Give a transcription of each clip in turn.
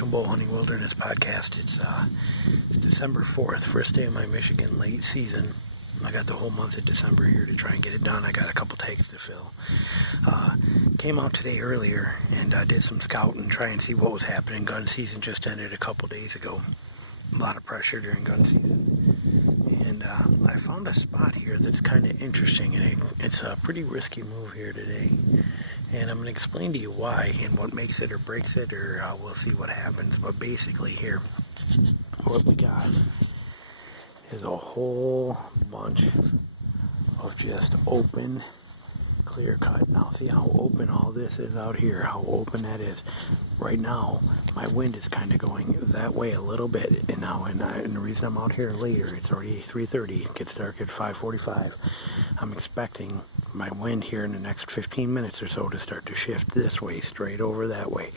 National Bow Hunting Wilderness Podcast. It's December 4th, first day of my Michigan late season. I got the whole month of December here to try and get it done. I got a couple tags to fill. Came out today earlier and did some scouting, try and see what was happening. Gun season just ended a couple days ago. A lot of pressure during gun season. And I found a spot here that's kind of interesting, and it's a pretty risky move here today. And I'm going to explain to you why and what makes it or breaks it, or we'll see what happens. But basically here, what we got is a whole bunch of just open, clear cut. Now see how open all this is out here, how open that is. Right now, my wind is kind of going that way a little bit. And now, and the reason I'm out here later, it's already 3:30, it gets dark at 5:45. I'm expecting my wind here in the next 15 minutes or so to start to shift this way, straight over that way,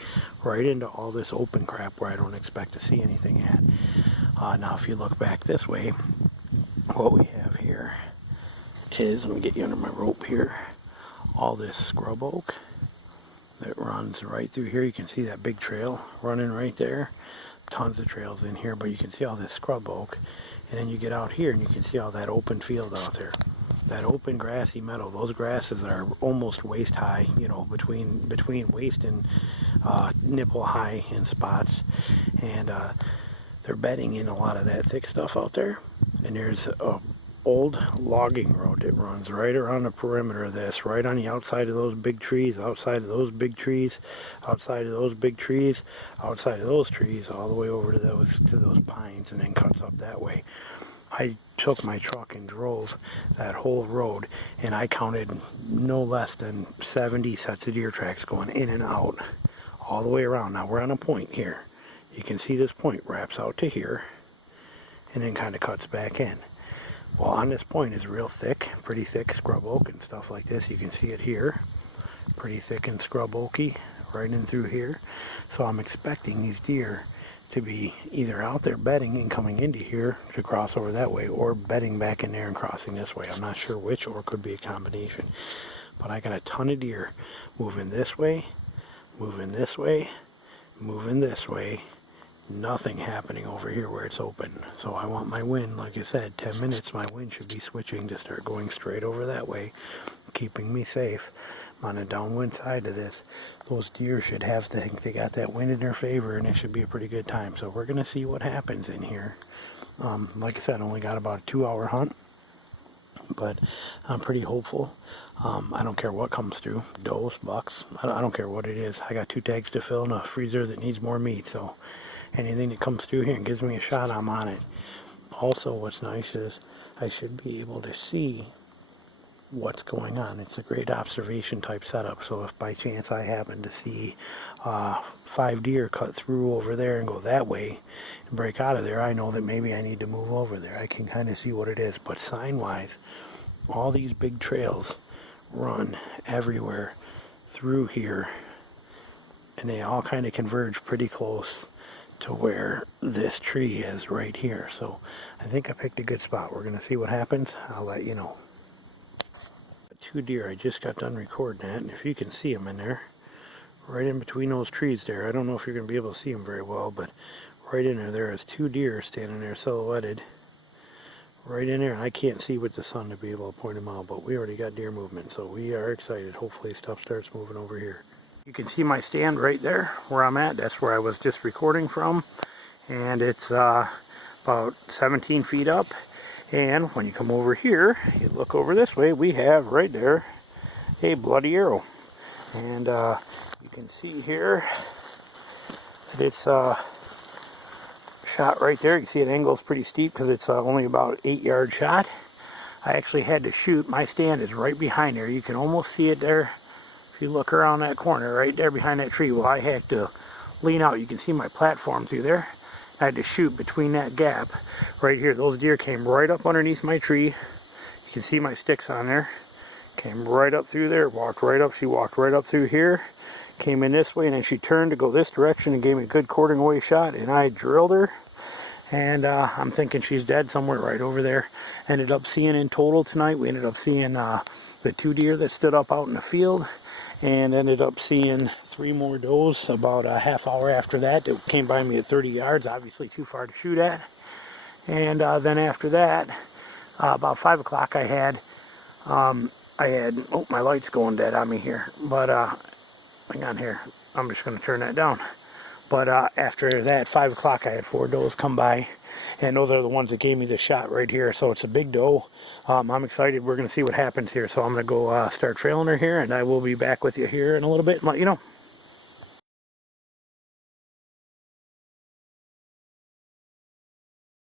right into all this open crap where I don't expect to see anything at. Now if you look back this way, what we have here is, let me get you under my rope here, all this scrub oak that runs right through here. You can see that big trail running right there. Tons of trails in here, but you can see all this scrub oak. And then you get out here and you can see all that open field out there. That open grassy meadow. Those grasses are almost waist high, you know, between waist and nipple high in spots. And they're bedding in a lot of that thick stuff out there. And there's a old logging road that runs right around the perimeter of this, right on the outside of those big trees, outside of those big trees, outside of those big trees, outside of those trees, all the way over to those pines, and then cuts up that way. I took my truck and drove that whole road, and I counted no less than 70 sets of deer tracks going in and out all the way around. Now we're on a point here. You can see this point wraps out to here and then kind of cuts back in. Well, on this point is real thick, pretty thick scrub oak and stuff like this. You can see it here, pretty thick and scrub oaky right in through here. So I'm expecting these deer to be either out there bedding and coming into here to cross over that way, or bedding back in there and crossing this way. I'm not sure which, or could be a combination. But I got a ton of deer moving this way, moving this way, moving this way. Nothing happening over here where it's open. So I want my wind, like I said, 10 minutes, my wind should be switching to start going straight over that way, keeping me safe. I'm on the downwind side of this. Those deer should have to think they got that wind in their favor, and it should be a pretty good time. So we're going to see what happens in here. Like I said, I only got about a 2-hour hunt, but I'm pretty hopeful. I don't care what comes through, does, bucks, I don't care what it is. I got 2 tags to fill in a freezer that needs more meat, so anything that comes through here and gives me a shot, I'm on it. Also, what's nice is I should be able to see what's going on. It's a great observation type setup. So if by chance I happen to see 5 deer cut through over there and go that way and break out of there, I know that maybe I need to move over there. I can kind of see what it is. But sign-wise, all these big trails run everywhere through here, and they all kind of converge pretty close to where this tree is right here. So I think I picked a good spot. We're going to see what happens. I'll let you know. 2 deer, I just got done recording that, and if you can see them in there, right in between those trees there, I don't know if you're going to be able to see them very well, but right in there is 2 deer standing there silhouetted right in there, and I can't see with the sun to be able to point them out, but we already got deer movement, so we are excited. Hopefully stuff starts moving over here. You can see my stand right there where I'm at. That's where I was just recording from, and it's about 17 feet up. And when you come over here, you look over this way, we have right there a bloody arrow. And you can see here that it's shot right there. You can see it angles pretty steep because it's only about 8-yard shot. I actually had to shoot. My stand is right behind there. You can almost see it there. If you look around that corner, right there behind that tree, well, I had to lean out. You can see my platform through there. I had to shoot between that gap right here. Those deer came right up underneath my tree. You can see my sticks on there. Came right up through there, walked right up. She walked right up through here, came in this way, and then she turned to go this direction and gave me a good quartering away shot, and I drilled her. And I'm thinking she's dead somewhere right over there. Ended up seeing in total tonight, we ended up seeing the 2 deer that stood up out in the field, and ended up seeing 3 more does about a half hour after that. It came by me at 30 yards, obviously too far to shoot at. And then after that, about 5 o'clock, I had, oh, my light's going dead on me here, but hang on here, I'm just going to turn that down. But after that, 5 o'clock, I had 4 does come by, and those are the ones that gave me the shot right here. So it's a big doe. I'm excited. We're going to see what happens here. So I'm going to go start trailing her here, and I will be back with you here in a little bit and let you know.